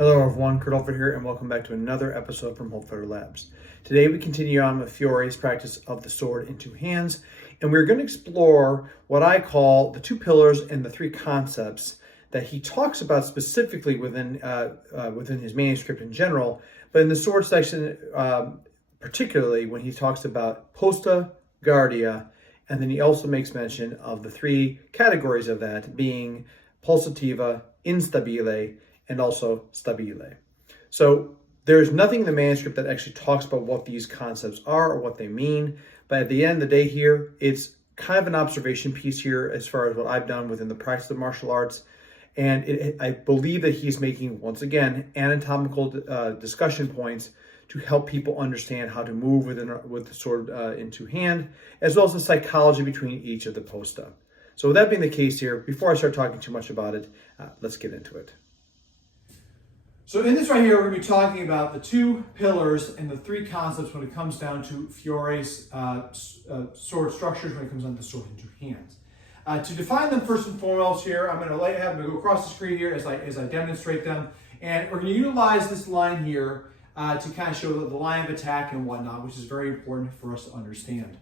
Hello everyone, Kurt Holford here, and welcome back to another episode from Holford Labs. Today we continue on with Fiore's practice of the sword in two hands, and we're going to explore what I call the two pillars and the three concepts that he talks about specifically within his manuscript in general, but in the sword section, particularly when he talks about posta, guardia, and then he also makes mention of the three categories of that being pulsativa, instabile, and also stabile. So there's nothing in the manuscript that actually talks about what these concepts are or what they mean. But at the end of the day here, it's kind of an observation piece here as far as what I've done within the practice of martial arts. And I believe that he's making, once again, anatomical discussion points to help people understand how to move with the sword in two hand, as well as the psychology between each of the posta. So with that being the case here, before I start talking too much about it, let's get into it. So in this right here, we're going to be talking about the two pillars and the three concepts when it comes down to Fiore's sword structures when it comes down to sword in two hands. To define them first and foremost here, I'm going to have them go across the screen here as I demonstrate them. And we're going to utilize this line here to kind of show the line of attack and whatnot, which is very important for us to understand.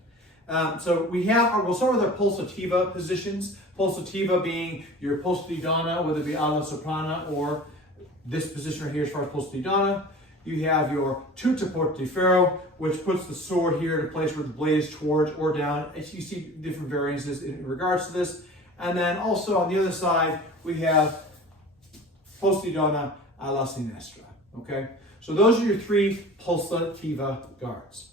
So we'll start with our pulsativa positions. Pulsativa being your posta di donna, whether it be alla soprana or this position right here as far as posta di donna. You have your tuta porta di ferro, which puts the sword here in a place where the blade is towards or down. As you see different variances in regards to this. And then also on the other side, we have posta di donna alla sinistra. Okay, so those are your three pulsativa guards.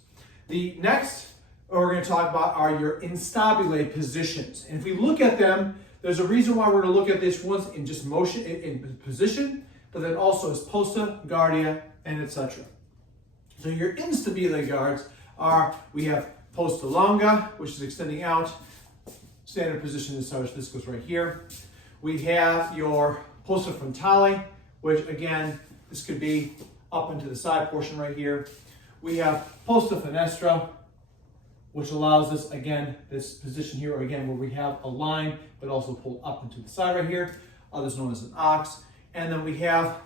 The next we're going to talk about are your instabile positions. And if we look at them, there's a reason why we're going to look at this once in just motion, in position, but then also as posta, guardia, and etc. So your instabile guards are, we have posta longa, which is extending out, standard position as such, this goes right here. We have your posta frontale, which again, this could be up into the side portion right here. We have posta finestra, which allows us, again, this position here, again, where we have a line, but also pull up into the side right here, others known as an ox. And then we have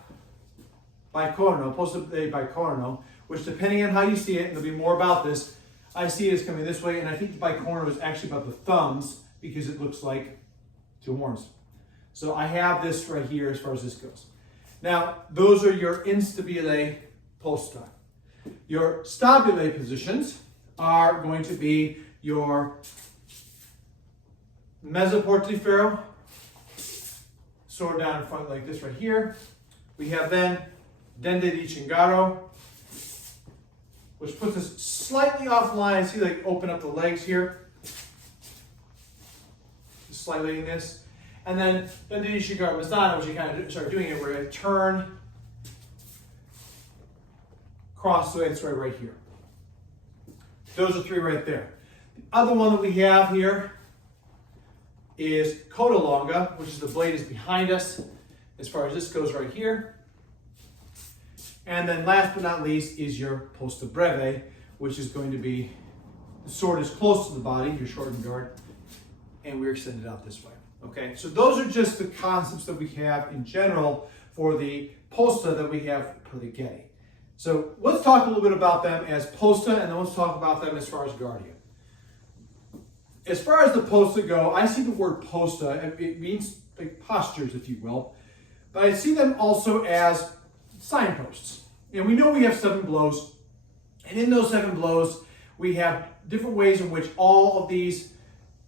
bicorno, posta bicorno, which depending on how you see it, and there'll be more about this, I see it as coming this way, and I think the bicorno is actually about the thumbs because it looks like two horns. So I have this right here as far as this goes. Now, those are your instabile posta. Your stabile positions are going to be your mezzo porta di ferro, sword down in front like this right here. We have then dente di cingaro, which puts us slightly offline. See, like open up the legs here, just slightly in this. And then dente di cingaro mazzana, which you kind of start doing it, where you turn, cross the way, it's right here. Those are three right there. The other one that we have here is coda longa, which is the blade is behind us as far as this goes right here. And then last but not least is your posta breve, which is going to be the sword is close to the body, your shortened guard, and we're extended out this way. Okay, so those are just the concepts that we have in general for the posta that we have for the Getty. So let's talk a little bit about them as posta, and then let's talk about them as far as guardia. As far as the posta go, I see the word posta, it means like postures, if you will, but I see them also as signposts. And we know we have 7 blows, and in those 7 blows, we have different ways in which all of these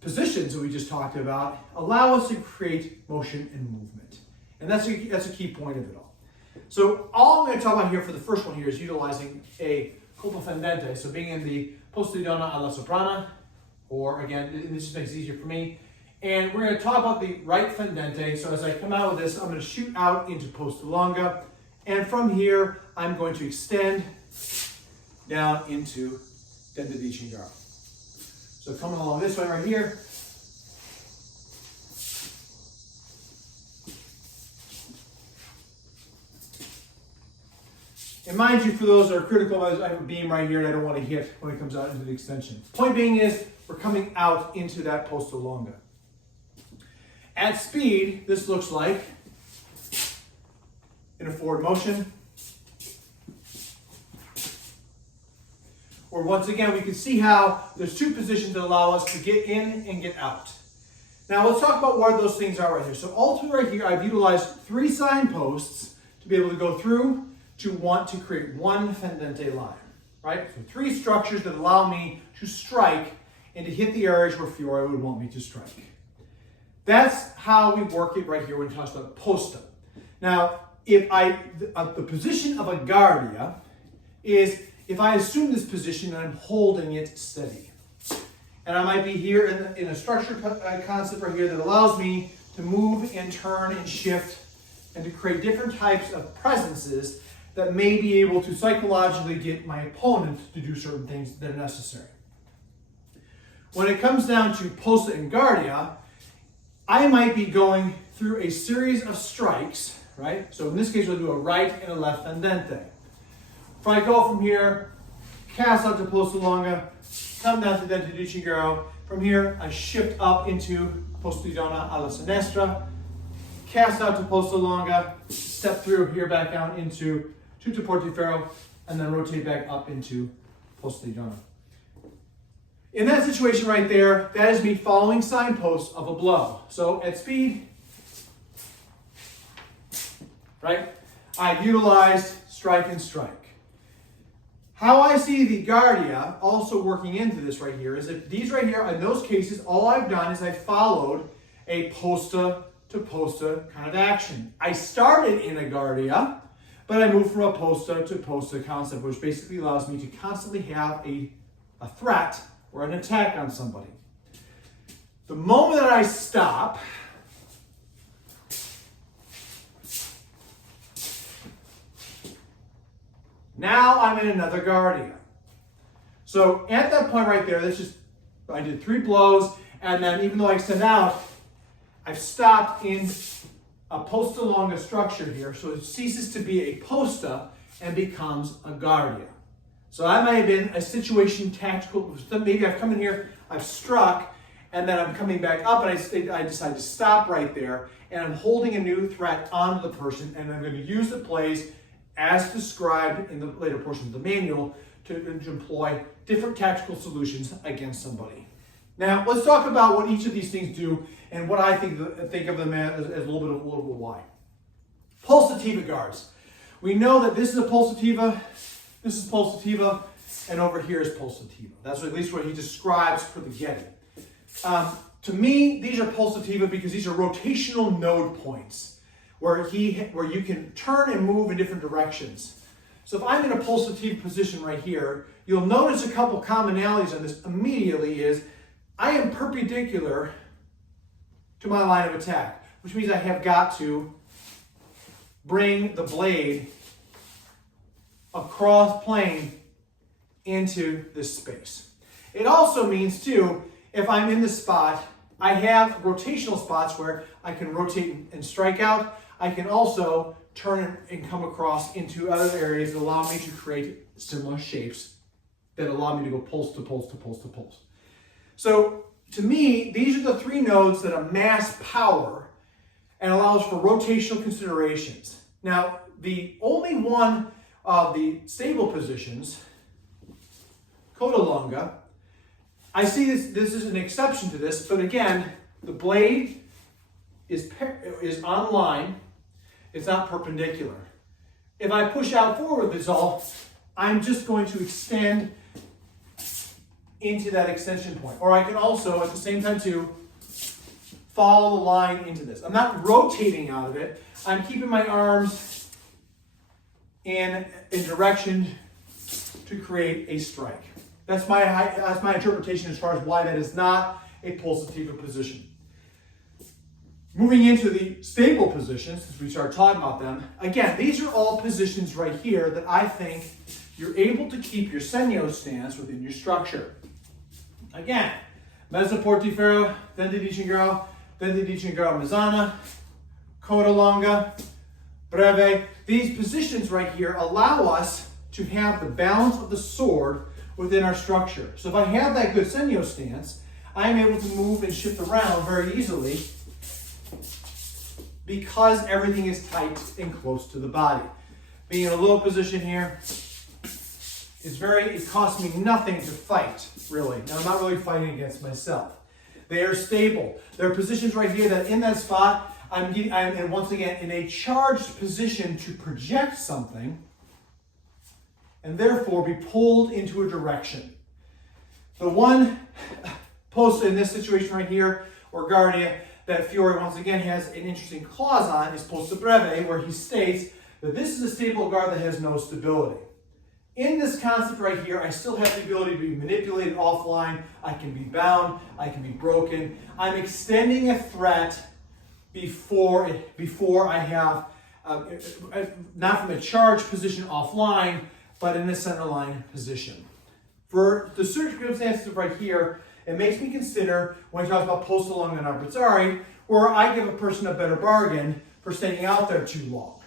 positions that we just talked about allow us to create motion and movement. And that's a key point of it all. So all I'm going to talk about here for the first one here is utilizing a colpo fendente. So being in the posta di donna alla soprana, or again, this just makes it easier for me. And we're going to talk about the right fendente. So as I come out with this, I'm going to shoot out into posta longa. And from here, I'm going to extend down into dente di cingaro. So coming along this way right here. And mind you, for those that are critical, I have a beam right here and I don't want to hit when it comes out into the extension. Point being is, we're coming out into that posta longa. At speed, this looks like in a forward motion. Or once again, we can see how there's two positions that allow us to get in and get out. Now let's talk about what those things are right here. So ultimately right here, I've utilized 3 signposts to be able to go through to want to create one fendente line, right? So 3 structures that allow me to strike and to hit the areas where Fiore would want me to strike. That's how we work it right here when it talks about posta. Now, the position of a guardia is if I assume this position and I'm holding it steady. And I might be here in a structure concept right here that allows me to move and turn and shift and to create different types of presences that may be able to psychologically get my opponent to do certain things that are necessary. When it comes down to posta and guardia, I might be going through a series of strikes, right? So in this case, we'll do a right and a left fendente. If I go from here, cast out to posta longa, come down to dente di cingaro. From here, I shift up into posta di donna alla sinistra, cast out to posta longa, step through here back down into tutto portiferro, and then rotate back up into posta di donna. In that situation right there, that is me following signposts of a blow. So at speed, right, I've utilized strike and strike. How I see the guardia also working into this right here is that these right here, in those cases, all I've done is I followed a posta to posta kind of action. I started in a guardia, but I moved from a posta to posta concept, which basically allows me to constantly have a threat or an attack on somebody. The moment that I stop, now I'm in another guardia. So at that point right there, I did 3 blows, and then even though I extend out, I've stopped in a posta longa structure here, so it ceases to be a posta and becomes a guardia. So that may have been a situation tactical. Maybe I've come in here, I've struck, and then I'm coming back up, and I decide to stop right there, and I'm holding a new threat onto the person, and I'm going to use the plays as described in the later portion of the manual to employ different tactical solutions against somebody. Now, let's talk about what each of these things do and what I think of them as a little bit why. Pulsativa guards. We know that this is a pulsativa, this is pulsativa, and over here is pulsativa. That's at least what he describes for the Getty. To me, these are pulsativa because these are rotational node points where you can turn and move in different directions. So if I'm in a pulsative position right here, you'll notice a couple commonalities on this immediately is I am perpendicular to my line of attack, which means I have got to bring the blade across plane into this space. It also means too, if I'm in this spot, I have rotational spots where I can rotate and strike out. I can also turn and come across into other areas that allow me to create similar shapes that allow me to go pulse to pulse to pulse to pulse. So to me, these are the 3 nodes that amass power and allows for rotational considerations. Now, the only one of the stable positions, coda longa, I see this is an exception to this, but again, the blade is on line. It's not perpendicular. If I push out forward this all, I'm just going to extend into that extension point. Or I can also, at the same time too, follow the line into this. I'm not rotating out of it. I'm keeping my arms in direction to create a strike. That's my interpretation as far as why that is not a pulsativa position. Moving into the stable positions, as we start talking about them, again, these are all positions right here that I think you're able to keep your segno stance within your structure. Again, mezzo portiferro, dente di cingaro, mezzana, coda longa, breve. These positions right here allow us to have the balance of the sword within our structure. So if I have that good segno stance, I'm able to move and shift around very easily because everything is tight and close to the body. Being in a low position here, it costs me nothing to fight, really. And I'm not really fighting against myself. They are stable. There are positions right here that in that spot, I'm once again in a charged position to project something and therefore be pulled into a direction. The one post in this situation right here, or Guardia, that Fiore once again has an interesting clause on is posta breve, where he states that this is a stable guard that has no stability. In this concept right here, I still have the ability to be manipulated offline. I can be bound. I can be broken. I'm extending a threat before I have, not from a charged position offline, but in a center line position. For the circumstances right here, it makes me consider when he talks about posta lunga and arbitrari, where I give a person a better bargain for staying out there too long.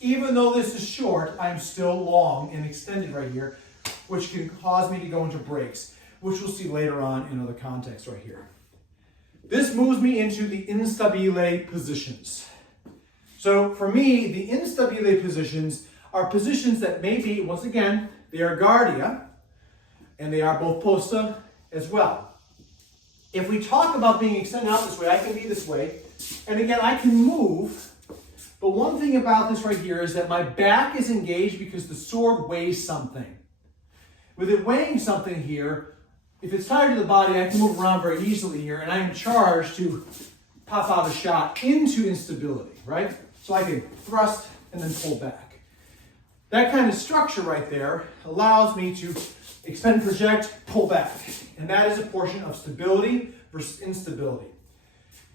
Even though this is short, I'm still long and extended right here, which can cause me to go into breaks, which we'll see later on in other contexts right here. This moves me into the instabile positions. So for me, the instabile positions are positions that maybe, once again, they are Guardia, and they are both posta as well. If we talk about being extended out this way, I can be this way, and again, I can move. But one thing about this right here is that my back is engaged because the sword weighs something. With it weighing something here, if it's tied to the body, I can move around very easily here, and I am charged to pop out a shot into instability, right? So I can thrust and then pull back. That kind of structure right there allows me to extend, project, pull back. And that is a portion of stability versus instability.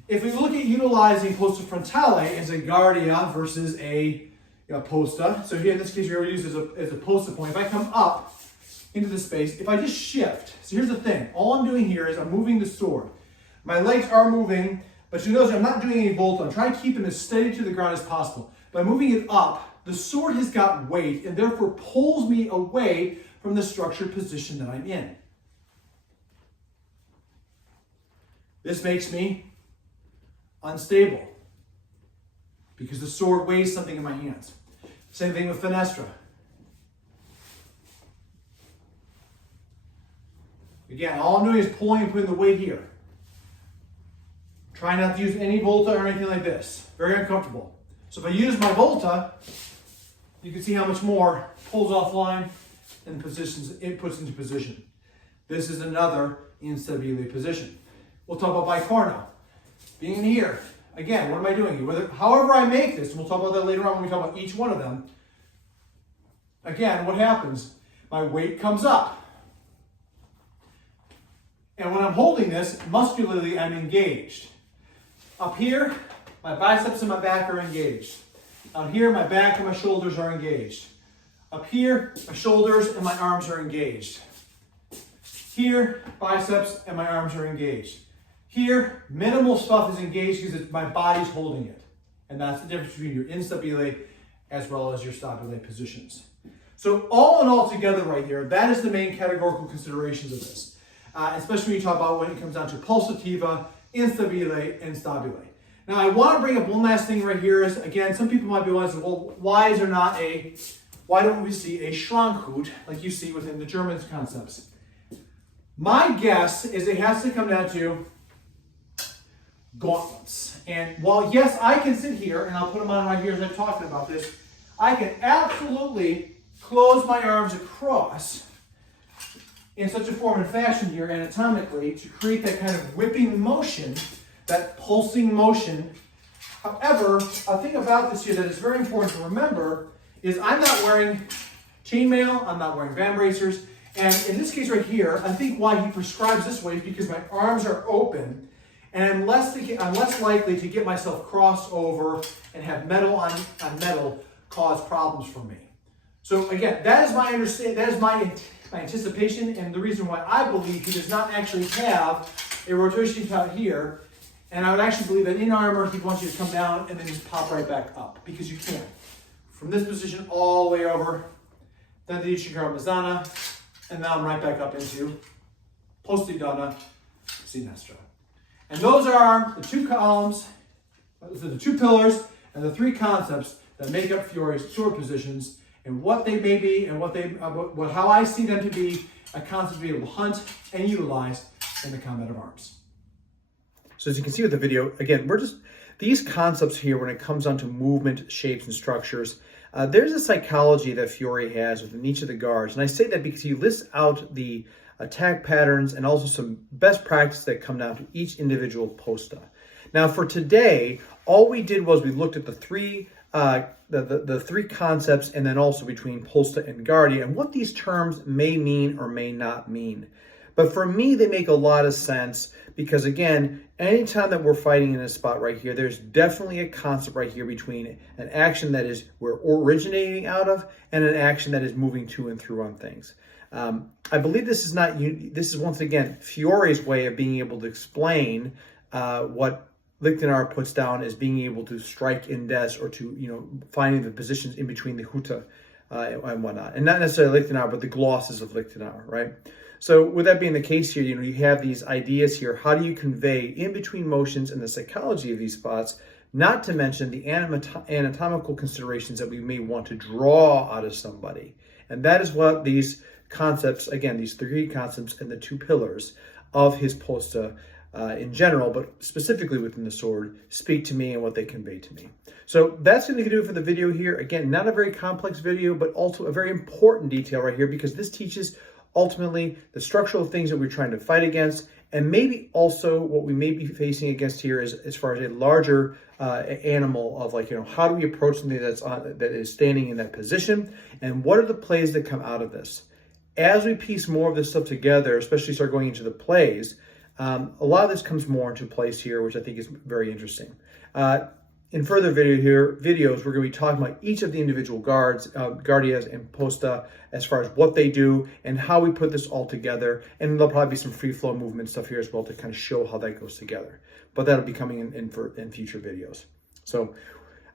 If we look at utilizing posta frontale as a Guardia versus a posta, so here in this case, we already use it as a posta point. If I come up into the space, if I just shift, so here's the thing. All I'm doing here is I'm moving the sword. My legs are moving, but you notice I'm not doing any volta. I'm trying to keep it as steady to the ground as possible. By moving it up, the sword has got weight and therefore pulls me away from the structured position that I'm in. This makes me unstable because the sword weighs something in my hands. Same thing with fenestra. Again, all I'm doing is pulling and putting the weight here. Try not to use any volta or anything like this. Very uncomfortable. So if I use my volta, you can see how much more pulls offline and positions it puts into position. This is another instabile position. We'll talk about bicorno. Being in here, again, what am I doing here? However I make this, and we'll talk about that later on when we talk about each one of them. Again, what happens? My weight comes up. And when I'm holding this, muscularly, I'm engaged. Up here, my biceps and my back are engaged. Out here, my back and my shoulders are engaged. Up here, my shoulders and my arms are engaged. Here, biceps and my arms are engaged. Here, minimal stuff is engaged because my body's holding it. And that's the difference between your instabile as well as your stabile positions. So all in all together right here, that is the main categorical considerations of this. Especially when you talk about when it comes down to pulsativa, instabile, and stabile. Now I want to bring up one last thing right here is, again, some people might be wondering, well, why don't we see a Schrankhut like you see within the German concepts? My guess is it has to come down to gauntlets. And while yes, I can sit here, and I'll put them on right here as I'm talking about this, I can absolutely close my arms across in such a form and fashion here anatomically to create that kind of whipping motion, that pulsing motion. However, a thing about this here that is very important to remember is I'm not wearing chainmail, I'm not wearing band bracers, and in this case right here, I think why he prescribes this way is because my arms are open and I'm less likely to get myself crossed over and have metal on metal cause problems for me. So again, that is my understanding, that is my anticipation, and the reason why I believe he does not actually have a rotation out here, and I would actually believe that in armor he wants you to come down and then just pop right back up, because you can. From this position all the way over, then the Ichigara and now I'm right back up into Postidana Sinestra. And those are the two columns So the two pillars and the three concepts that make up Fiore's sword positions, and what they may be, and how I see them to be a concept to be able to hunt and utilize in the combat of arms. So as you can see with the video, again, these concepts here when it comes down to movement, shapes, and structures, there's a psychology that Fiore has within each of the guards. And I say that because he lists out the attack patterns and also some best practices that come down to each individual posta. Now for today, all we did was we looked at the three concepts, and then also between posta and guardia, and what these terms may mean or may not mean. But for me, they make a lot of sense because, again, anytime that we're fighting in a spot right here, there's definitely a concept right here between an action that is we're originating out of and an action that is moving to and through on things. I believe this is once again Fiore's way of being able to explain what Lichtenauer puts down as being able to strike in des, or to, finding the positions in between the huta and whatnot. And not necessarily Lichtenauer, but the glosses of Lichtenauer, right? So with that being the case here, you have these ideas here. How do you convey in between motions and the psychology of these spots, not to mention the anatomical considerations that we may want to draw out of somebody. And that is what these concepts, again, these three concepts and the two pillars of his posta in general, but specifically within the sword, speak to me and what they convey to me. So that's going to do it for the video here. Again, not a very complex video, but also a very important detail right here, because this teaches ultimately the structural things that we're trying to fight against, and maybe also what we may be facing against here is as far as a larger animal of, like, how do we approach something that is standing in that position, and what are the plays that come out of this. As we piece more of this stuff together, especially start going into the plays, a lot of this comes more into place here, which I think is very interesting. In further videos, we're going to be talking about each of the individual guards, guardias and posta, as far as what they do and how we put this all together. And there'll probably be some free flow movement stuff here as well to kind of show how that goes together. But that'll be coming in future videos. So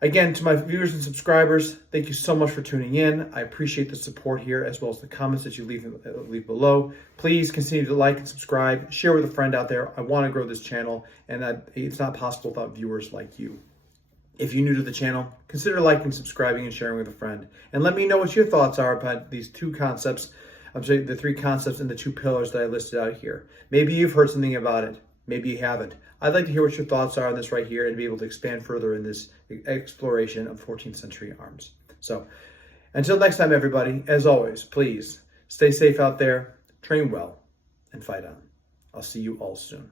again, to my viewers and subscribers, thank you so much for tuning in. I appreciate the support here, as well as the comments that you leave below. Please continue to like and subscribe, share with a friend out there. I want to grow this channel, and it's not possible without viewers like you. If you're new to the channel, consider liking, subscribing, and sharing with a friend. And let me know what your thoughts are about these two concepts. I'm saying the three concepts and the two pillars that I listed out here. Maybe you've heard something about it. Maybe you haven't. I'd like to hear what your thoughts are on this right here and be able to expand further in this exploration of 14th century arms. So until next time, everybody, as always, please stay safe out there, train well, and fight on. I'll see you all soon.